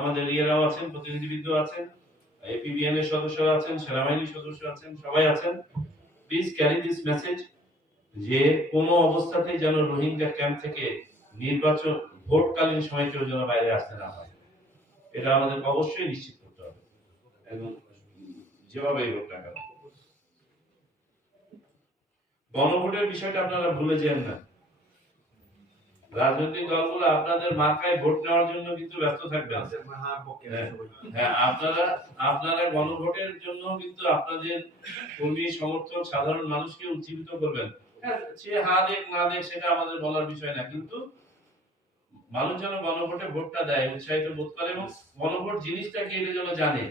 আমাদের ইয়েরাও আছেন, প্রতিনিধিবৃন্দ আছেন, এপিবিএন এর সদস্যরা আছেন, সেনাবাহিনীর সদস্য আছেন, সবাই আছেন। প্লিজ ক্যারি দিস মেসেজ যে কোনো অবস্থাতেই যেন রোহিঙ্গা ক্যাম্প থেকে নির্বাচন ভোটকালীন সময় কেউ যেন বাইরে আসতে না হয়, এটা আমাদের অবশ্যই নিশ্চিত করতে হবে, এবং যেভাবেই হোক না কেন। গণভোটের বিষয়টা আপনারা ভুলে যান না। রাজনৈতিক দলগুলো আপনাদের মার্কায় ভোট নেওয়ার জন্য কিন্তু ব্যস্ত থাকবেন। হ্যাঁ, আপনারা গণভোটের জন্য কিন্তু আপনাদের কর্মী সমর্থক সাধারণ মানুষকে উজ্জীবিত করবেন। হ্যাঁ, সে হা দেখ না দেখ সেটা আমাদের বলার বিষয় না, কিন্তু মানুষ যেন গণভোটে ভোটটা দেয়, উৎসাহিত বোধ করে, এবং গণভোট জিনিসটা কি এটা যেন জানে।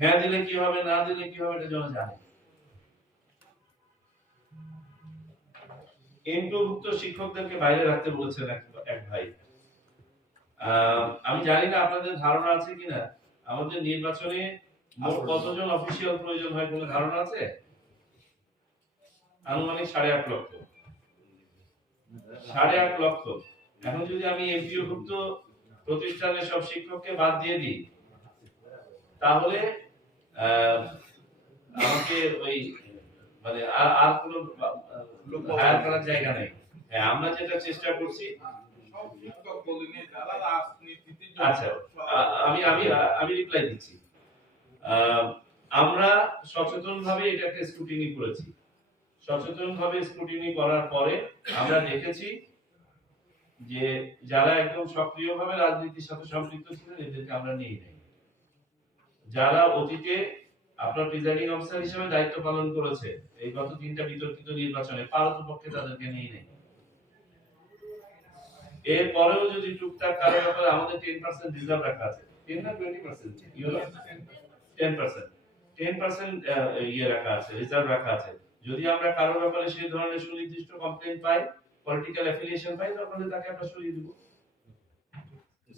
হ্যাঁ দিলে কি হবে, না দিলে কি হবে, এটা যেন জানে। এমপিওভুক্ত শিক্ষকদেরকে বাইরে রাখতে বলেছেন এক ভাই। আমি জানি না আপনাদের ধারণা আছে কিনা, আমাদের নির্বাচনে মোট কতজন অফিসিয়াল প্রয়োজন হয় কোনো ধারণা আছে? আনুমানিক 8.5 লক্ষ। 8.5 লক্ষ। এখন যদি আমি এমপিওভুক্ত প্রতিষ্ঠানের সব শিক্ষককে বাদ দিয়ে দিই, তাহলে আমাকে ওই মানে আর কোনো হায়ার করার জায়গা নেই। হ্যাঁ, আমরা যেটা চেষ্টা করছি, আচ্ছা আমি আমি আমি রিপ্লাই দিচ্ছি। আমরা সচেতনভাবে এটাকে স্ক্রুটিনি করেছি। সচেতনভাবে স্ক্রুটিনি করার পরে আমরা দেখেছি যে যারা একদম সক্রিয়ভাবে রাজনীতির সাথে সম্পৃক্ত ছিলেন এদেরকে আমরা নিয়ে নেই। যারা অতীতে আপনার প্রিজাইডিং অফিসার হিসেবে দায়িত্ব পালন করেছে এই গত 3টা বিতর্কিত নির্বাচনে, পারতপক্ষে তাদেরকে নিয়ে নেই। এর পরেও যদি টুকটাক কারো ব্যাপারে আমাদের 10% রিজার্ভ রাখা আছে, 10 না 20% ইউরো 10% 10% ইয়ে রাখা আছে, রিজার্ভ রাখা আছে। যদি আমরা কারো ব্যাপারে সেই ধরনের সুনির্দিষ্ট কমপ্লেইন পাই, পলিটিক্যাল অ্যাফিলিয়েশন পাই, তাহলে তাকে আমরা সরিয়ে দেব।